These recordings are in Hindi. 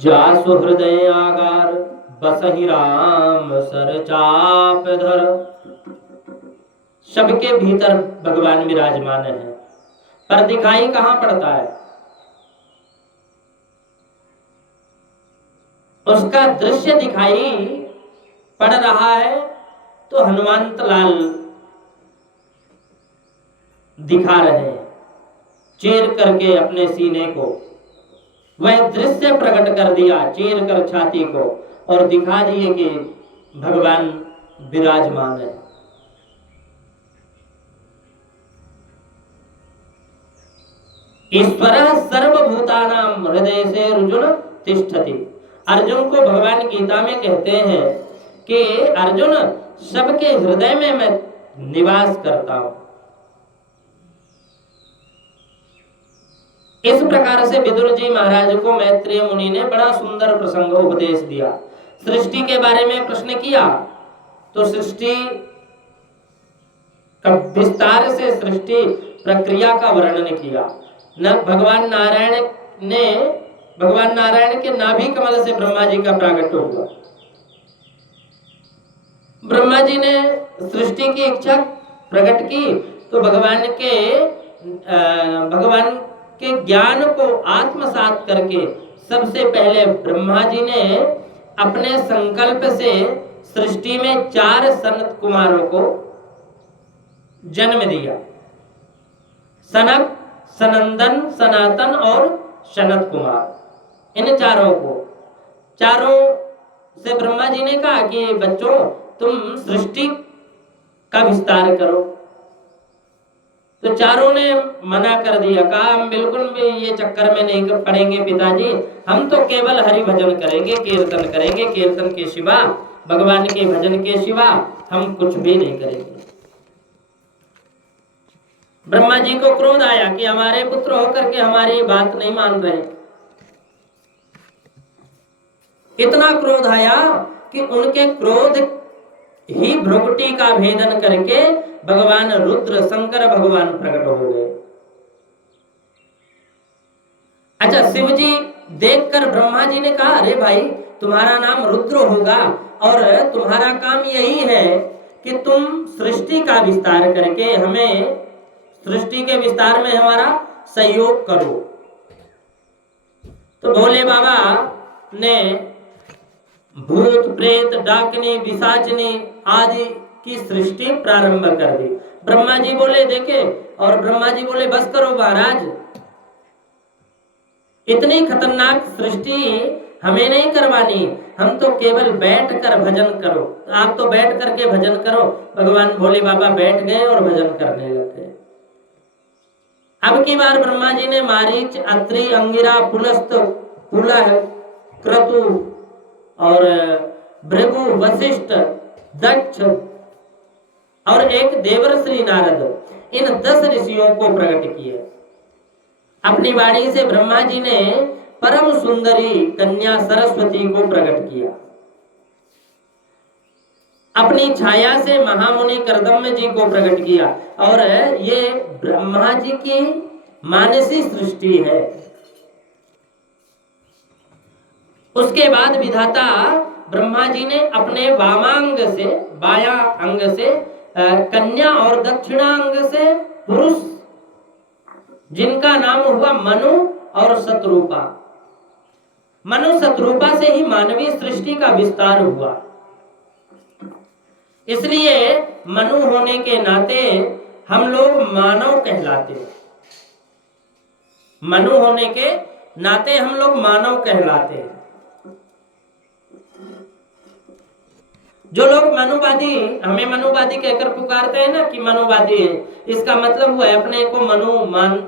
जासु हृदय आगार बसहि राम सर चाप धर। सबके भीतर भगवान विराजमान है, पर दिखाई कहां पड़ता है? उसका दृश्य दिखाई पड़ रहा है तो हनुमंत लाल दिखा रहे हैं, चीर करके अपने सीने को वह दृश्य प्रकट कर दिया, चीर कर छाती को, और दिखा दिए कि भगवान विराजमान है। ईश्वर सर्वभूतानां हृदय से अर्जुन तिष्ठति। अर्जुन को भगवान गीता में कहते हैं कि अर्जुन, सबके हृदय में मैं निवास करता हूं। इस प्रकार से विदुर जी महाराज को मैत्रेय मुनि ने बड़ा सुंदर प्रसंग उपदेश दिया। सृष्टि के बारे में प्रश्न किया तो सृष्टि का विस्तार से सृष्टि प्रक्रिया का वर्णन किया। न भगवान नारायण के नाभि कमल से ब्रह्मा जी का प्रागट्य हुआ। ब्रह्मा जी ने सृष्टि की इच्छा प्रकट की तो भगवान के ज्ञान को आत्मसात करके सबसे पहले ब्रह्मा जी ने अपने संकल्प से सृष्टि में 4 सनत कुमारों को जन्म दिया। सनक, सनंदन, सनातन और सनत कुमार। इन चारों से ब्रह्मा जी ने कहा कि बच्चों, तुम सृष्टि का विस्तार करो। तो चारों ने मना कर दिया, कहा हम बिल्कुल भी ये चक्कर में नहीं पड़ेंगे पिताजी, हम तो केवल हरि भजन करेंगे, कीर्तन करेंगे, कीर्तन के सिवा, भगवान के भजन के सिवा हम कुछ भी नहीं करेंगे। ब्रह्मा जी को क्रोध आया कि हमारे पुत्र होकर के हमारी बात नहीं मान रहे। इतना क्रोध आया कि उनके क्रोध ही भ्रुकुटी का भेदन करके भगवान रुद्र शंकर भगवान प्रकट हो गए। अच्छा, शिव जी देखकर ब्रह्मा जी ने कहा, अरे भाई, तुम्हारा नाम रुद्र होगा और तुम्हारा काम यही है कि तुम सृष्टि का विस्तार करके हमें सृष्टि के विस्तार में हमारा सहयोग करो। तो भोले बाबा ने भूत, प्रेत, डाकनी, पिशाचनी आदि की सृष्टि प्रारंभ कर दी। ब्रह्मा जी बोले देखे, और ब्रह्मा जी बोले बस करो महाराज, इतनी खतरनाक सृष्टि हमें नहीं करवानी, हम तो केवल बैठ कर भजन करो, आप तो बैठ करके भजन करो। भगवान भोले बाबा बैठ गए और भजन करने लगे। अब की बार ब्रह्मा जी ने मारीच, अत्रि, अंगिरा, पुलस्त, पुलह, क्रतु और भृगु, वशिष्ठ, दक्ष और एक देवर्षि नारद, इन 10 ऋषियों को प्रकट किए। अपनी वाणी से ब्रह्मा जी ने परम सुंदरी कन्या सरस्वती को प्रकट किया। अपनी छाया से महामुनि कर्दम्य जी को प्रकट किया। और ये ब्रह्मा जी की मानसी सृष्टि है। उसके बाद विधाता ब्रह्मा जी ने अपने वामांग से, बाया अंग से कन्या और दक्षिणांग से पुरुष, जिनका नाम हुआ मनु और शत्रुपा। मनु शत्रुपा से ही मानवीय सृष्टि का विस्तार हुआ। इसलिए मनु होने के नाते हम लोग मानव कहलाते हैं। मनु होने के नाते हम लोग मानव कहलाते हैं। जो लोग मनुवादी, हमें मनुवादी कहकर पुकारते हैं ना कि मनुवादी है, इसका मतलब वो है अपने को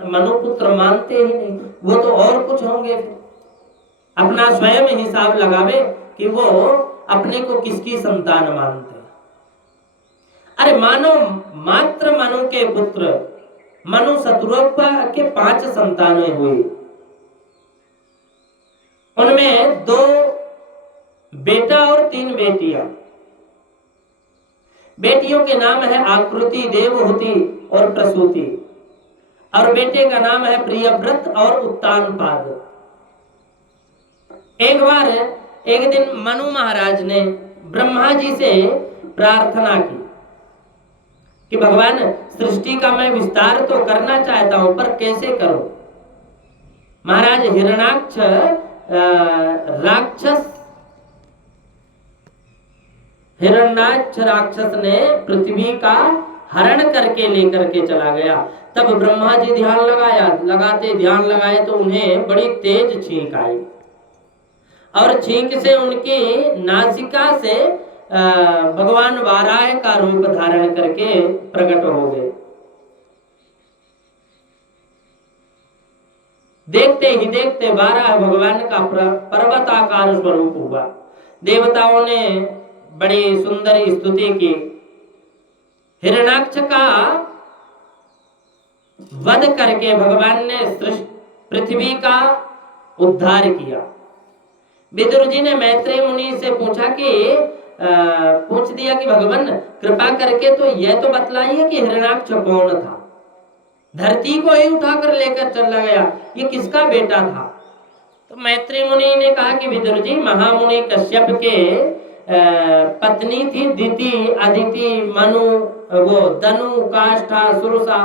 मनुपुत्र मानते ही नहीं, वो तो और कुछ होंगे। अपना स्वयं हिसाब लगावे कि वो अपने को किसकी संतान मानते हैं। अरे मानो मात्र मनु के पुत्र मनु शत्रुपा के 5 संतानें हुई। उनमें 2 बेटा और 3 बेटियां। बेटियों के नाम है आकृति, देवहूति और प्रसूति, और बेटे का नाम है प्रियव्रत और उत्तानपाद। एक बार एक दिन मनु महाराज ने ब्रह्मा जी से प्रार्थना की कि भगवान, सृष्टि का मैं विस्तार तो करना चाहता हूं, पर कैसे करूं। महाराज हिरण्याक्ष राक्षस हिरण्याक्ष राक्षस ने पृथ्वी का हरण करके लेकर के चला गया। तब ब्रह्मा जी ध्यान लगाए तो उन्हें बड़ी तेज छींक आई और छींक से उनकी नासिका से भगवान वाराह का रूप धारण करके प्रकट हो गए। देखते ही देखते वाराह भगवान का पर्वताकार स्वरूप हुआ। देवताओं ने बड़ी सुंदर स्तुति की। हिरण्याक्ष का वध करके भगवान ने पृथ्वी का उद्धार किया। विदुर जी ने मैत्रेय मुनि से पूछ दिया कि भगवान, कृपा करके तो यह तो बतलाइए कि हिरण्याक्ष कौन था। धरती को ही उठाकर लेकर चला गया, ये किसका बेटा था। तो मैत्रेय मुनि ने कहा कि विदुर जी, महामुनि कश्यप के पत्नी थी दिति, अदिति, मनु, वो दनु, काष्ठा, सुरसा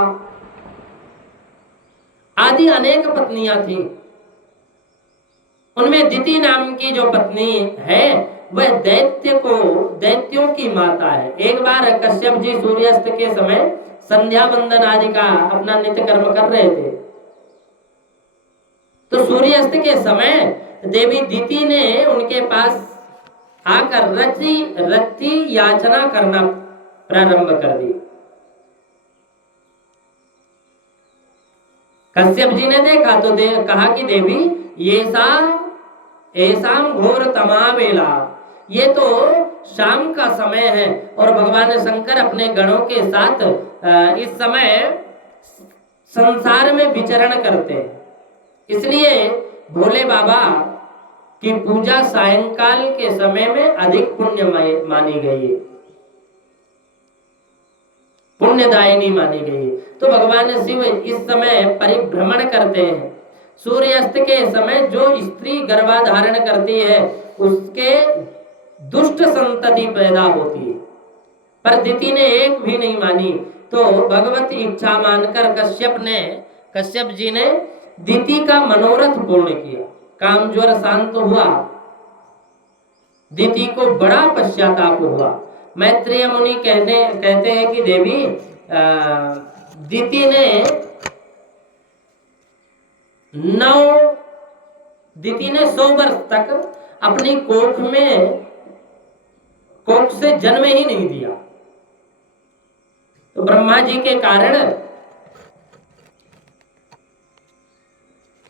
आदि अनेक पत्नियां थी। उनमें दिति नाम की जो पत्नी है वह दैत्यों की माता है। एक बार कश्यप जी सूर्यास्त के समय संध्या वंदन आदि का अपना नित्य कर्म कर रहे थे, तो सूर्यास्त के समय देवी दिति ने उनके पास आकर रति याचना करना प्रारंभ कर दी। कश्यप जी ने देखा तो कहा कि देवी, ये ऐसाम घोर तमावेला, ये तो शाम का समय है और भगवान शंकर अपने गणों के साथ इस समय संसार में विचरण करते हैं, इसलिए भोले बाबा की पूजा सायंकाल के समय में अधिक पुण्य मानी गई है, पुण्यदायिनी मानी गई है। तो भगवान शिव इस समय परिभ्रमण करते हैं। सूर्यास्त के समय जो स्त्री गर्भाधारण करती है उसके दुष्ट संतति पैदा होती है, पर दिति ने एक भी नहीं मानी। तो भगवत इच्छा मानकर कश्यप जी ने दिति का मनोरथ पूर्ण किया। कामज्वर शांत हुआ, दिति को बड़ा पश्चाताप हुआ। मैत्रेय मुनि कहते हैं कि देवी, दिति ने 100 वर्ष तक अपनी कोख से जन्म ही नहीं दिया। तो ब्रह्मा जी के कारण,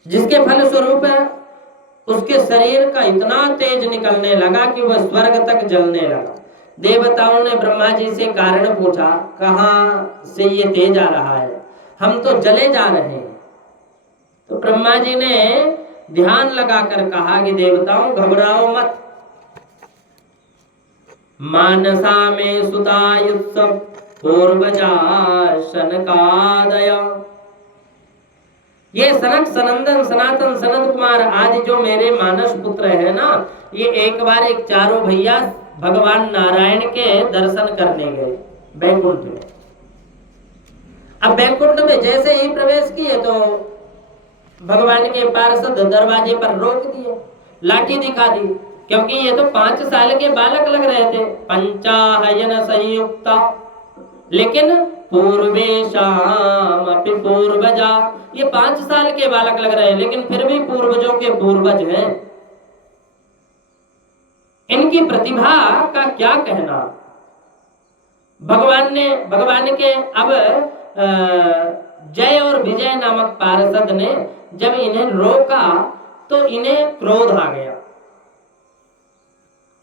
जिसके फल स्वरूप उसके शरीर का इतना तेज निकलने लगा कि वह स्वर्ग तक जलने लगा। देवताओं ने ब्रह्मा जी से कारण पूछा, कहां से ये तेज आ रहा है, हम तो जले जा रहे हैं। तो ब्रह्मा जी ने ध्यान लगाकर कहा कि देवताओं, घबराओ मत, मानसा में सुतायुत्सव पूर्वजा शनकादय। ये सनक, सनंदन, सनातन, सनत कुमार आदि जो मेरे मानस पुत्र है ना, ये एक बार एक चारों भैया भगवान नारायण के दर्शन करने गए बैकुंठ में। अब बैकुंठ में जैसे ही प्रवेश किए तो भगवान के पार्षद दरवाजे पर रोक दिए, लाठी दिखा दी, क्योंकि ये तो 5 साल के बालक लग रहे थे, पंचाहयन संयुक्ता, लेकिन पूर्वेशाम अपि पूर्वजा, ये 5 साल के बालक लग रहे हैं लेकिन फिर भी पूर्वजों के पूर्वज हैं। इनकी प्रतिभा का क्या कहना। भगवान के अब जय और विजय नामक पार्षद ने जब इन्हें रोका तो इन्हें क्रोध आ गया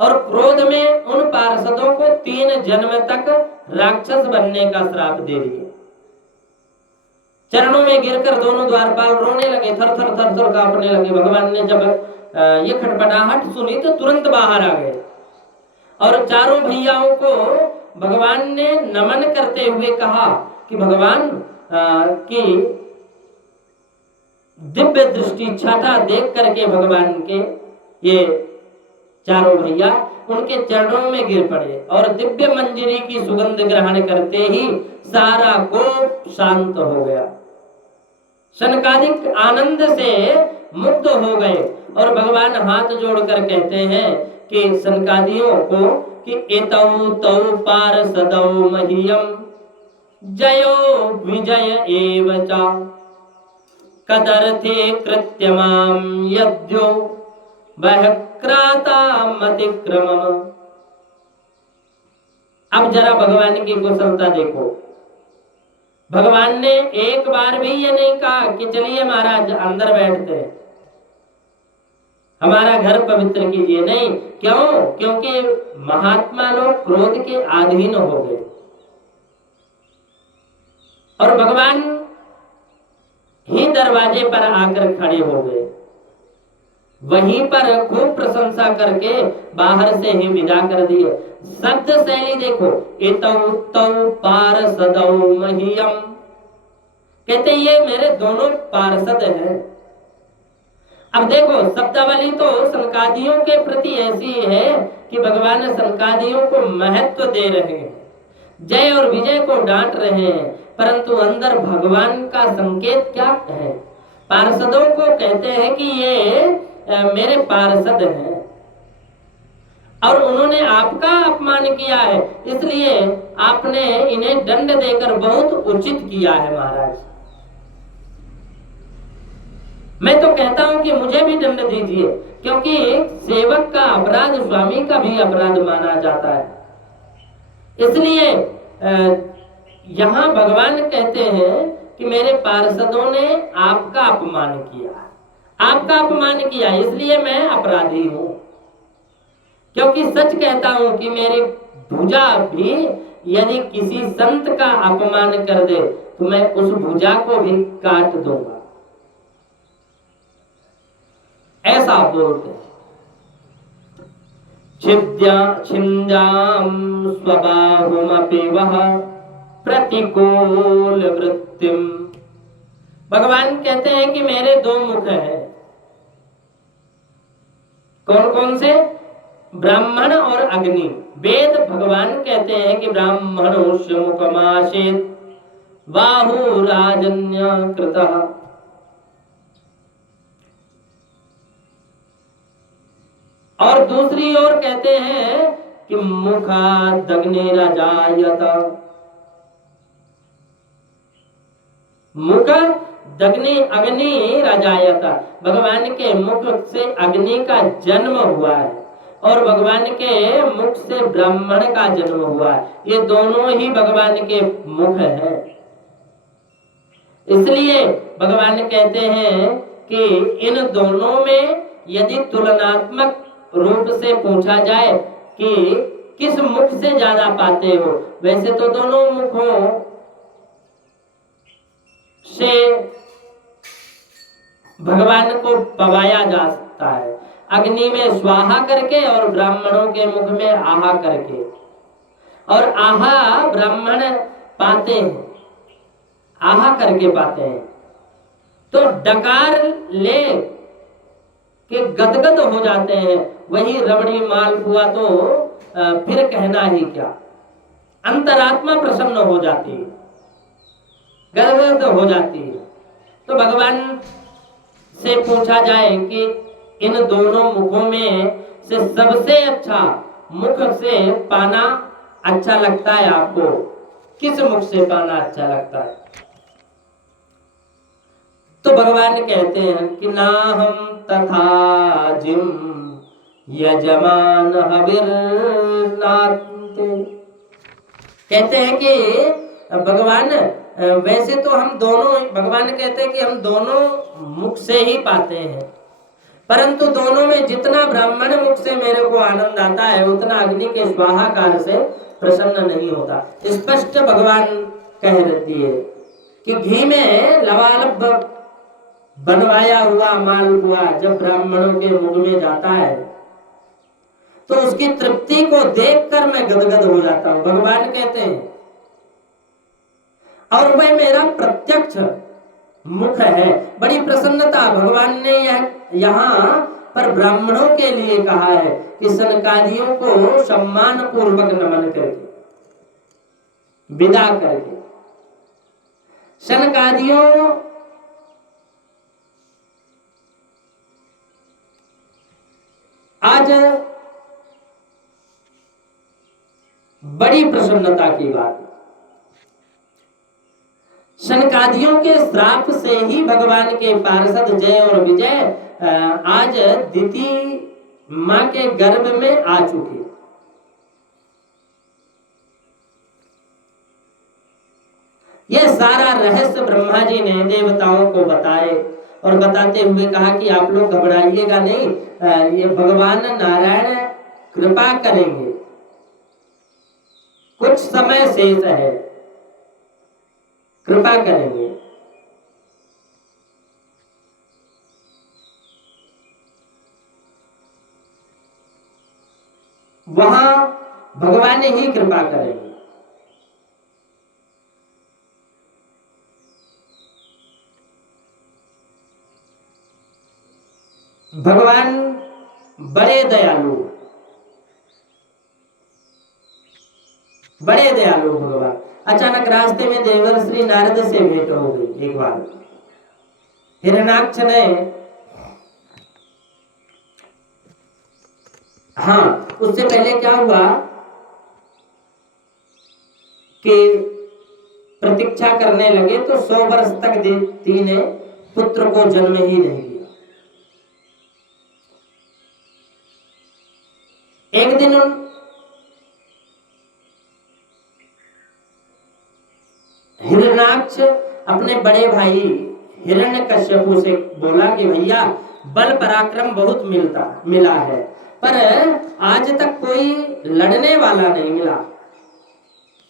और क्रोध में उन पार्षदों को 3 जन्म तक राक्षस बनने का श्राप दे दिया। चरणों में गिरकर दोनों द्वारपाल रोने लगे, थर थर थर थर कांपने लगे। भगवान ने जब ये खटपटाहट सुनी तो तुरंत बाहर आ गए और चारों भैयाओं को भगवान ने नमन करते हुए कहा कि भगवान की दिव्य दृष्टि छाता देख करके भगवान के ये चारों भैया उनके चरणों में गिर पड़े और दिव्य मंजरी की सुगंध ग्रहण करते ही सारा कोप शांत हो गया। सनकादिक आनंद से मुग्ध हो गए और भगवान हाथ जोड़कर कहते हैं कि सनकादियों को कि एतौ तौ पार्षदौ मह्यम जयो विजय एव च कदर्थे कृत्यमाम यद्यो वह क्रातामतिक्रमम्। अब जरा भगवान की कुशलता देखो। भगवान ने एक बार भी ये नहीं कहा कि चलिए महाराज अंदर बैठते हैं, हमारा घर पवित्र कीजिए। नहीं, क्यों? क्योंकि महात्मा लोग क्रोध के अधीन हो गए और भगवान ही दरवाजे पर आकर खड़े हो गए। वहीं पर खूब प्रशंसा करके बाहर से ही विदा कर दिए। शब्द शैली देखो, एतौ तौ पार्षदौ मह्यम, कहते ये मेरे दोनों पार्षद हैं। अब देखो शब्दावली तो सनकादियों के प्रति ऐसी है कि भगवान सनकादियों को महत्व दे रहे हैं, जय और विजय को डांट रहे हैं, परंतु अंदर भगवान का संकेत क्या है? पार्षदों को कहते हैं कि ये मेरे पार्षद हैं और उन्होंने आपका अपमान किया है, इसलिए आपने इन्हें दंड देकर बहुत उचित किया है महाराज। मैं तो कहता हूं कि मुझे भी दंड दीजिए, क्योंकि सेवक का अपराध स्वामी का भी अपराध माना जाता है। इसलिए यहाँ भगवान कहते हैं कि मेरे पार्षदों ने आपका अपमान किया, आपका अपमान किया, इसलिए मैं अपराधी हूं। क्योंकि सच कहता हूं कि मेरी भुजा भी यदि किसी संत का अपमान कर दे तो मैं उस भुजा को भी काट दूंगा, ऐसा बोलते हैं। छिंजाम स्वबाहुमपि वह प्रतिकूल वृत्तिम। भगवान कहते हैं कि मेरे दो मुख हैं। कौन कौन से? ब्राह्मण और अग्नि। वेद भगवान कहते हैं कि ब्राह्मणोस्य मुखमासीत् बाहुराजन्य कृतः। और दूसरी ओर कहते हैं कि मुखादग्निरजायत। मुख अग्नि रजायत, भगवान के मुख से अग्नि का जन्म हुआ है और भगवान के मुख से ब्राह्मण का जन्म हुआ है। ये दोनों ही भगवान के मुख हैं। इसलिए भगवान कहते हैं कि इन दोनों में यदि तुलनात्मक रूप से पूछा जाए कि किस मुख से ज्यादा पाते हो, वैसे तो दोनों मुखों से भगवान को पवाया जा सकता है, अग्नि में स्वाहा करके और ब्राह्मणों के मुख में आहा करके। और आहा ब्राह्मण पाते हैं, आहा करके पाते हैं। तो डकार ले के गदगद हो जाते हैं, वही रबड़ी माल हुआ तो फिर कहना ही क्या। अंतरात्मा प्रसन्न हो जाती है, गदगद हो जाती है। तो भगवान से पूछा जाए कि इन दोनों मुखों में से सबसे अच्छा मुख से पाना अच्छा लगता है आपको, किस मुख से पाना अच्छा लगता है? तो भगवान कहते हैं कि ना हम तथा जिम यजमान हविर्नाते। कहते हैं कि भगवान वैसे तो हम दोनों, भगवान कहते हैं कि हम दोनों मुख से ही पाते हैं, परंतु दोनों में जितना ब्राह्मण मुख से मेरे को आनंद आता है उतना अग्नि के स्वाहाकार से प्रसन्न नहीं होता। स्पष्ट भगवान कह दिए कि घी में लबालब बनवाया हुआ मालपुआ जब ब्राह्मणों के मुख में जाता है तो उसकी तृप्ति को देखकर मैं गदगद हो जाता हूं, भगवान कहते हैं। और वह मेरा प्रत्यक्ष मुख है। बड़ी प्रसन्नता भगवान ने यहाँ पर ब्राह्मणों के लिए कहा है कि सनकादियों को सम्मान पूर्वक नमन करके विदा करके। सनकादियों आज बड़ी प्रसन्नता की बात, सनकादियों के श्राप से ही भगवान के पार्षद जय और विजय आज दिति मां के गर्भ में आ चुके। यह सारा रहस्य ब्रह्मा जी ने देवताओं को बताए और बताते हुए कहा कि आप लोग घबराइएगा नहीं, ये भगवान नारायण कृपा करेंगे, कुछ समय शेष है, कृपा करेंगे। वहां भगवान ही कृपा करेंगे। भगवान बड़े दयालु, बड़े दयालु भगवान। अचानक रास्ते में देवर श्री नारद से भेंट हो गई। एक बार हिरण्याक्ष ने, हाँ उससे पहले क्या हुआ कि प्रतीक्षा करने लगे तो 100 वर्ष तक दिति ने पुत्र को जन्म ही नहीं दिया। एक दिन हिरण्याक्ष अपने बड़े भाई हिरण्यकश्यपु से बोला कि भैया बल पराक्रम बहुत मिला है, पर आज तक कोई लड़ने वाला नहीं मिला,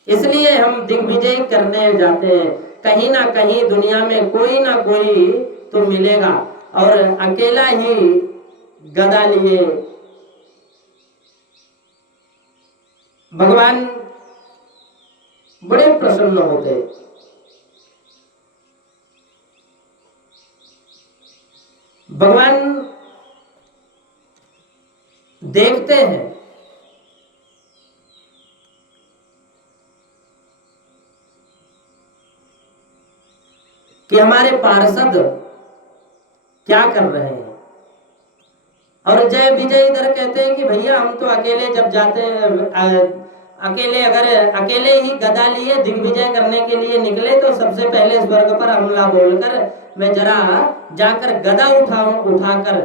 इसलिए हम दिग्विजय करने जाते हैं। कहीं ना कहीं दुनिया में कोई ना कोई तो मिलेगा, और अकेला ही गदा लिए भगवान बड़े प्रसन्न होते। भगवान देखते हैं कि हमारे पार्षद क्या कर रहे हैं, और जय विजय इधर कहते हैं कि भैया हम तो अकेले जब जाते हैं, अकेले ही गदा लिए दिग्विजय करने के लिए निकले तो सबसे पहले स्वर्ग पर हमला बोलकर मैं जरा जाकर गदा उठाकर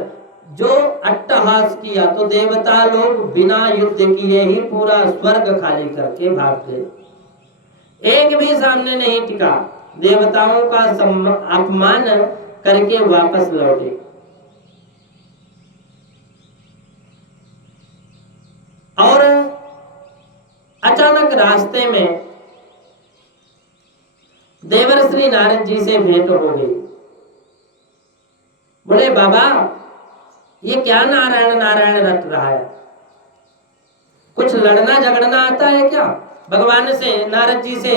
जो अट्टहास किया तो देवता लोग बिना युद्ध किए ही पूरा स्वर्ग खाली करके भाग गए। एक भी सामने नहीं टिका, देवताओं का अपमान करके वापस लौटे। और अचानक रास्ते में देवर श्री नारद जी से भेंट हो गई। बोले बाबा ये क्या नारायण नारायण रट रहा है, कुछ लड़ना झगड़ना आता है क्या? भगवान से नारद जी से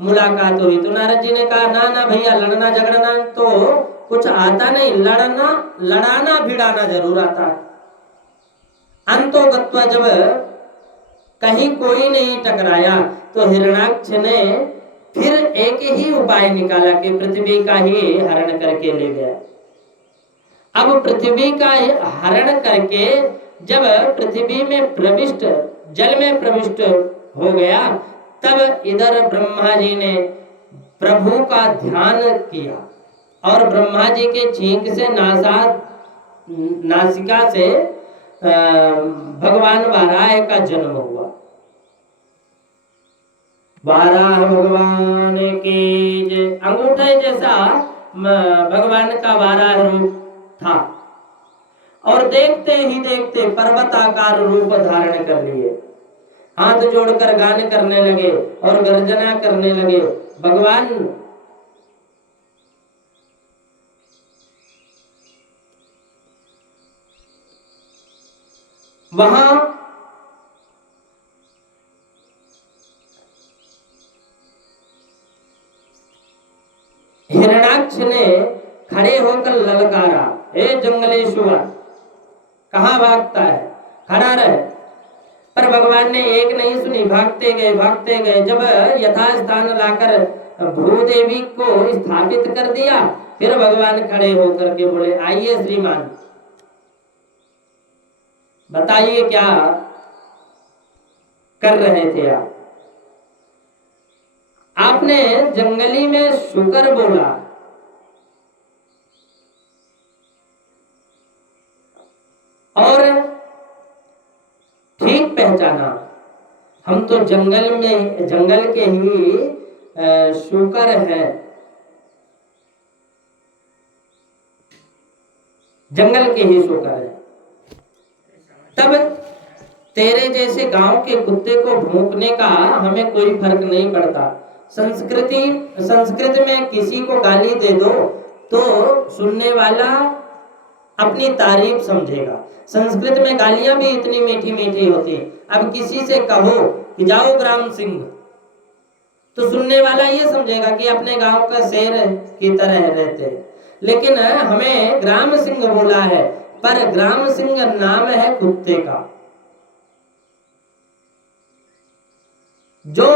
मुलाकात हुई तो नारद जी ने कहा ना ना भैया, लड़ना झगड़ना तो कुछ आता नहीं, लड़ाना भिड़ाना जरूर आता है। अंतोगत्वा जब कहीं कोई नहीं टकराया तो हिरण्याक्ष ने फिर एक ही उपाय निकाला कि पृथ्वी का ही हरण करके ले गया। अब पृथ्वी का हरण करके जब पृथ्वी में प्रविष्ट, जल में प्रविष्ट हो गया, तब इधर ब्रह्मा जी ने प्रभु का ध्यान किया और ब्रह्मा जी के छींक से नासिका से भगवान वाराह का जन्म हुआ। वाराह भगवान के जय। अंगूठे जैसा भगवान का वाराह रूप था और देखते ही देखते पर्वताकार रूप धारण कर लिए। हाथ जोड़कर गान करने लगे और गर्जना करने लगे। भगवान वहां हिरण्याक्ष ने खड़े होकर ललकारा, हे जंगलेश्वर, कहाँ भागता है, खड़ा रहे। पर भगवान ने एक नहीं सुनी, भागते गए। जब यथास्थान लाकर भूदेवी को स्थापित कर दिया, फिर भगवान खड़े होकर के बोले, आइए श्रीमान, बताइए क्या कर रहे थे आप। आपने जंगली में शुकर बोला और ठीक पहचाना, हम तो जंगल के ही शुकर हैं, जंगल के ही शुकर हैं। तब तेरे जैसे गांव के कुत्ते को भौंकने का हमें कोई फर्क नहीं पड़ता। संस्कृत में किसी को गाली दे दो तो सुनने वाला अपनी तारीफ समझेगा। संस्कृत में गालियां भी इतनी मीठी मीठी होती हैं। अब किसी से कहो कि जाओ ग्राम सिंह, तो सुनने वाला ये समझेगा कि अपने गांव का शेर की तरह रहते हैं। लेकिन हमें ग्राम सिंह बोला है, पर ग्राम सिंह नाम है कुत्ते का। जो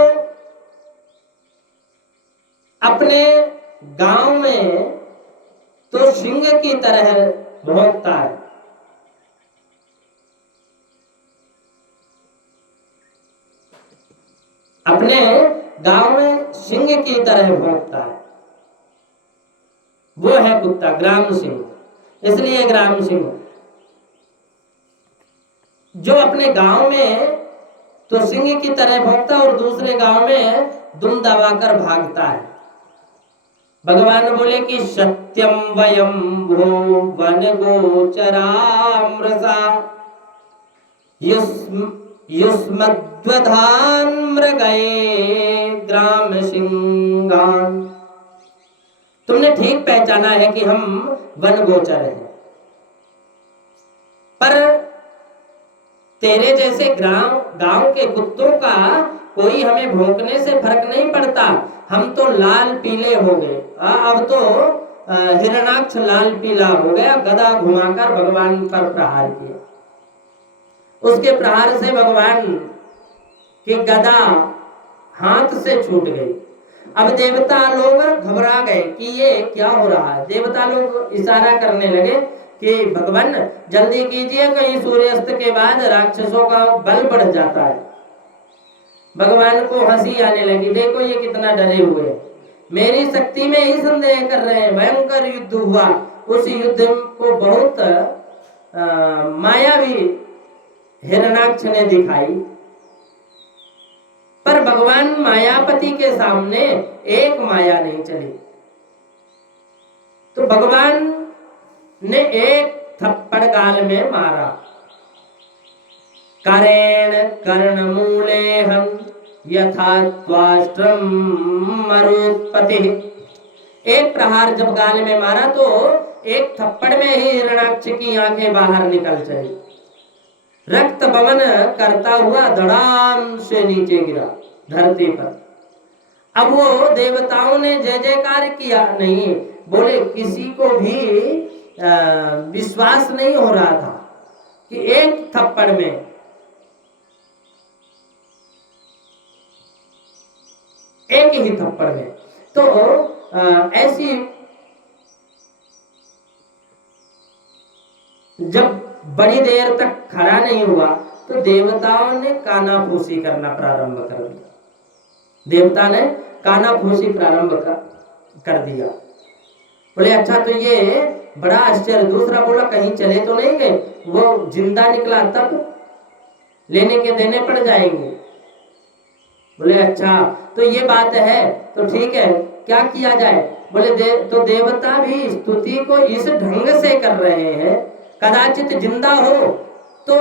अपने गांव में तो सिंह की तरह भौंकता है, अपने गांव में सिंह की तरह भौंकता है, वो है कुत्ता, ग्राम सिंह। इसलिए ग्राम सिंह जो अपने गांव में तो सिंह की तरह भौंकता और दूसरे गांव में दुम दबाकर भागता है। भगवान बोले कि सत्यम वयम भो वन गोचरामृषा युष्मद्वधान मृगये ग्राम सिंगान। तुमने ठीक पहचाना है कि हम वन गोचर हैं, पर तेरे जैसे गांव के कुत्तों का कोई हमें भौंकने से फर्क नहीं पड़ता। हम तो लाल पीले हो गए, अब तो हिरणाक्ष लाल पीला हो गया। गदा घुमाकर भगवान पर प्रहार किया, उसके प्रहार से भगवान की गदा हाथ से छूट गई। अब देवता लोग घबरा गए कि ये क्या हो रहा है। देवता लोग इशारा करने लगे कि भगवान जल्दी कीजिए, कहीं सूर्यास्त के बाद राक्षसों का बल बढ़ जाता है। भगवान को हंसी आने लगी, देखो ये कितना डरे हुए, मेरी शक्ति में ही संदेह कर रहे हैं। भयंकर युद्ध हुआ, उस युद्ध को बहुत मायावी हिरणाक्ष ने दिखाई, पर भगवान मायापति के सामने एक माया नहीं चली। तो भगवान ने एक थप्पड़ गाल में मारा। करेण कर्णमूलेहं यथा त्वाष्ट्रम मरुत्पति। एक प्रहार जब गाल में मारा तो एक थप्पड़ में ही हिरणाक्ष की आंखें बाहर निकल चली। रक्त बमन करता हुआ धड़ाम से नीचे गिरा धरती पर। अब वो देवताओं ने जय जयकार किया नहीं, बोले किसी को भी विश्वास नहीं हो रहा था कि एक थप्पड़ में एक ही थप्पड़ में तो ऐसी जब बड़ी देर तक खड़ा नहीं हुआ तो देवताओं ने कानाफूसी करना प्रारंभ कर दिया। देवता ने कानाफूसी प्रारंभ कर दिया। बोले अच्छा, तो ये बड़ा आश्चर्य। दूसरा बोला कहीं चले तो नहीं गए, वो जिंदा निकला तब लेने के देने पड़ जाएंगे। बोले अच्छा तो ये बात है, तो ठीक है, क्या किया जाए। बोले तो देवता भी स्तुति को इस ढंग से कर रहे हैं, कदाचित जिंदा हो तो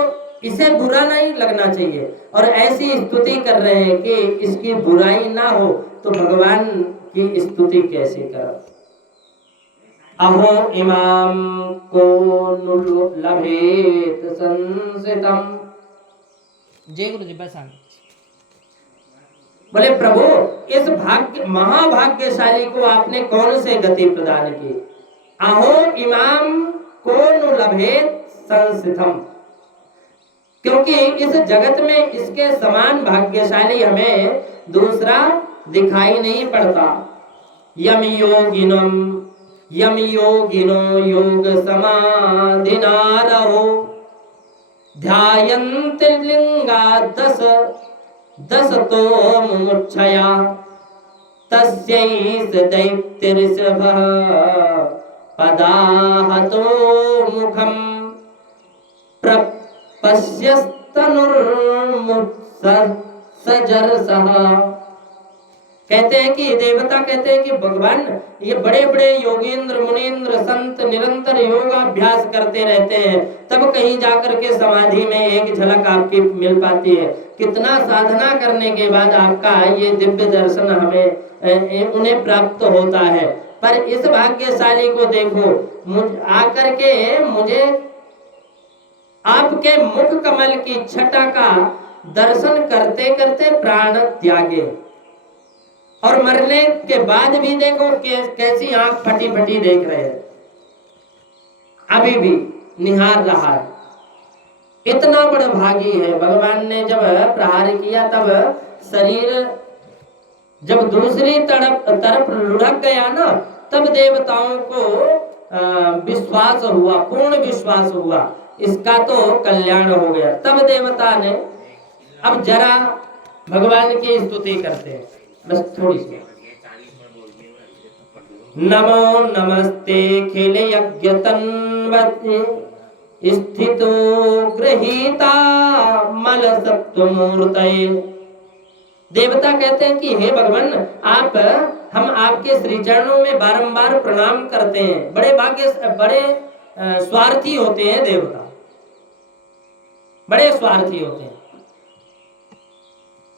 इसे बुरा नहीं लगना चाहिए, और ऐसी स्तुति कर रहे हैं कि इसकी बुराई ना हो, तो भगवान की स्तुति कैसे कर। अहो इमाम को लभेत संसितम। जय गुरु जी। बस बोले प्रभु, इस भाग्य महाभाग्यशाली को आपने कौन से गति प्रदान की। अहो इमाम को नु लभेत संस्थितम, क्योंकि इस जगत में इसके समान भाग्यशाली हमें दूसरा दिखाई नहीं पड़ता। यम योगिनो योग समाधिनारहो ध्यायन्ति लिंगा दस तो मुमुक्षया तस्यैष दैत्यऋषभः पदाहतो मुखम प्रपश्यस्तनुर्मुत्सजरसः। कहते हैं कि देवता कहते हैं कि भगवान ये बड़े बड़े योगेंद्र मुनीन्द्र संत निरंतर योगाभ्यास करते रहते हैं, तब कहीं जाकर के समाधि में एक झलक आपकी मिल पाती है। कितना साधना करने के बाद आपका ये दिव्य दर्शन हमें उन्हें प्राप्त होता है। पर इस भाग्यशाली को देखो, आकर के मुझे आपके मुख कमल की छटा का दर्शन करते करते प्राण त्यागे, और मरने के बाद भी देखो कैसी आंख फटी फटी देख रहे हैं, अभी भी निहार रहा है। इतना बड़ा भागी है। भगवान ने जब प्रहार किया तब शरीर जब दूसरी तरफ लुढ़क गया ना, तब देवताओं को विश्वास हुआ, पूर्ण विश्वास हुआ, इसका तो कल्याण हो गया। तब देवता ने अब जरा भगवान की स्तुति करते हैं, बस थोड़ी सी। नमो नमस्ते खिल यज्ञ तन्वते स्थितो गृहीता मल सत्वमूर्तये। देवता कहते हैं कि हे भगवान, हम आपके श्री चरणों में बारंबार प्रणाम करते हैं। बड़े स्वार्थी होते हैं देवता, बड़े स्वार्थी होते हैं।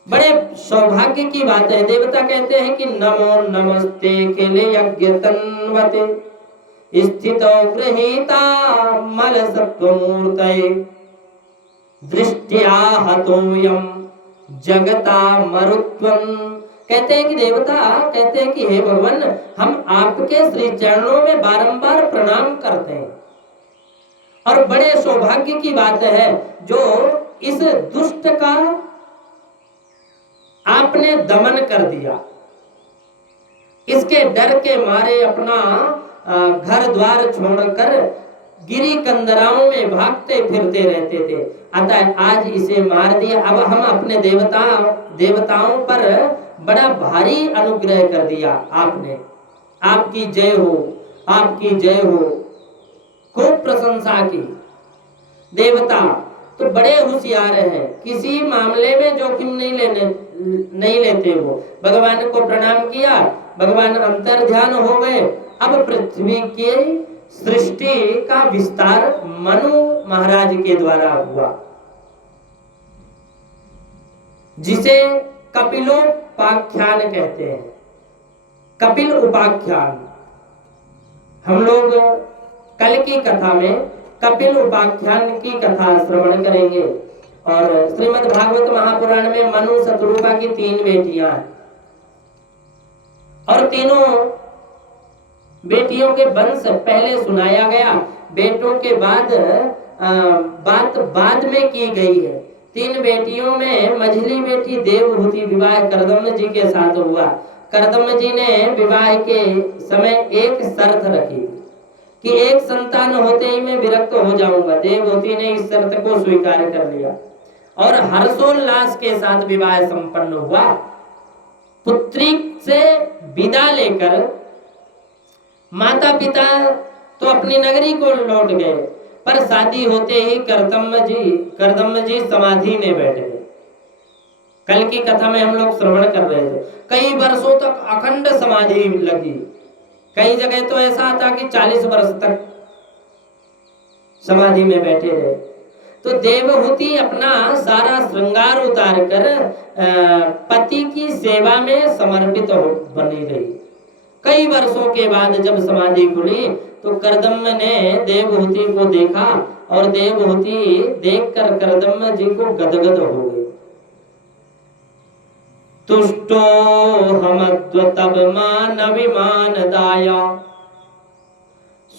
बड़े सौभाग्य की बात है। देवता कहते हैं कि नमो नमस्ते केले यज्ञ तन्वते स्थितो गृहीता मल सत्वमूर्तये दृष्टिया हतोयम जगता मरुत्वम। कहते हैं कि देवता कहते हैं कि हे भगवान, हम आपके श्री चरणों में बारंबार प्रणाम करते हैं, और बड़े सौभाग्य की बात है जो इस दुष्ट का आपने दमन कर दिया। इसके डर के मारे अपना घर द्वार छोड़कर गिरी कंदराओं में भागते फिरते रहते थे, अतः आज इसे मार दिया। अब हम अपने देवताओं पर बड़ा भारी अनुग्रह कर दिया आपने। आपकी जय हो, आपकी जय हो। खूब प्रशंसा की। देवता तो बड़े होशियार हैं, किसी मामले में जोखिम नहीं लेते। वो भगवान को प्रणाम किया, भगवान अंतर ध्यान हो गए। अब पृथ्वी के सृष्टि का विस्तार मनु महाराज के द्वारा हुआ, जिसे कपिलोपाख्यान कहते हैं। कपिल उपाख्यान हम लोग कल की कथा में कपिल उपाख्यान की कथा श्रवण करेंगे। और श्रीमद् भागवत महापुराण में मनु शत्रुपा की 3 बेटियां हैं, और तीनों बेटियों के वंश पहले सुनाया गया, बेटों के बाद बात बाद में की गई है। 3 बेटियों में मझली बेटी देवहूति विवाह करदम्न जी के साथ हुआ। करदम्न जी ने विवाह के समय एक शर्त रखी कि एक संतान होते ही मैं विरक्त हो जाऊंगा। देवहूति ने इस शर्त को स्वीकार कर लिया और हर्षोल्लास के साथ विवाह संपन्न हुआ। पुत्री से विदा लेकर माता पिता तो अपनी नगरी को लौट गए, पर शादी होते ही करदम्न जी समाधि में बैठ गए। कल की कथा में हम लोग श्रवण कर रहे थे, कई वर्षों तक अखंड समाधि लगी। कई जगह तो ऐसा था कि 40 वर्ष तक समाधि में बैठे रहे। तो देवहूति अपना सारा श्रृंगार उतार कर पति की सेवा में समर्पित बनी रही। कई वर्षों के बाद जब समाधि खुली तो करदम्न ने देवहूति को देखा, और देवहूति देखकर करदम्न जी को गदगद हो गई। तुष्टो हमद्व तब मान विमान दाया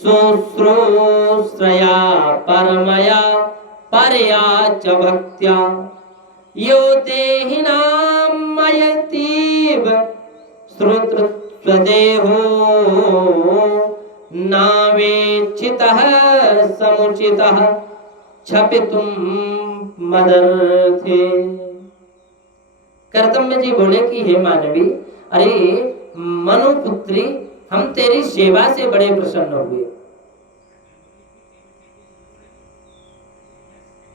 शुश्रूषया परमया परया च भक्त्या यो देहिनां मयतीव श्रोतृत्वदेहो नावेक्षितः समुचितः क्षपितुं मदर्थे। कर्तव्य जी बोले कि हे मानवी, अरे मनुपुत्री, हम तेरी सेवा से बड़े प्रसन्न हुए।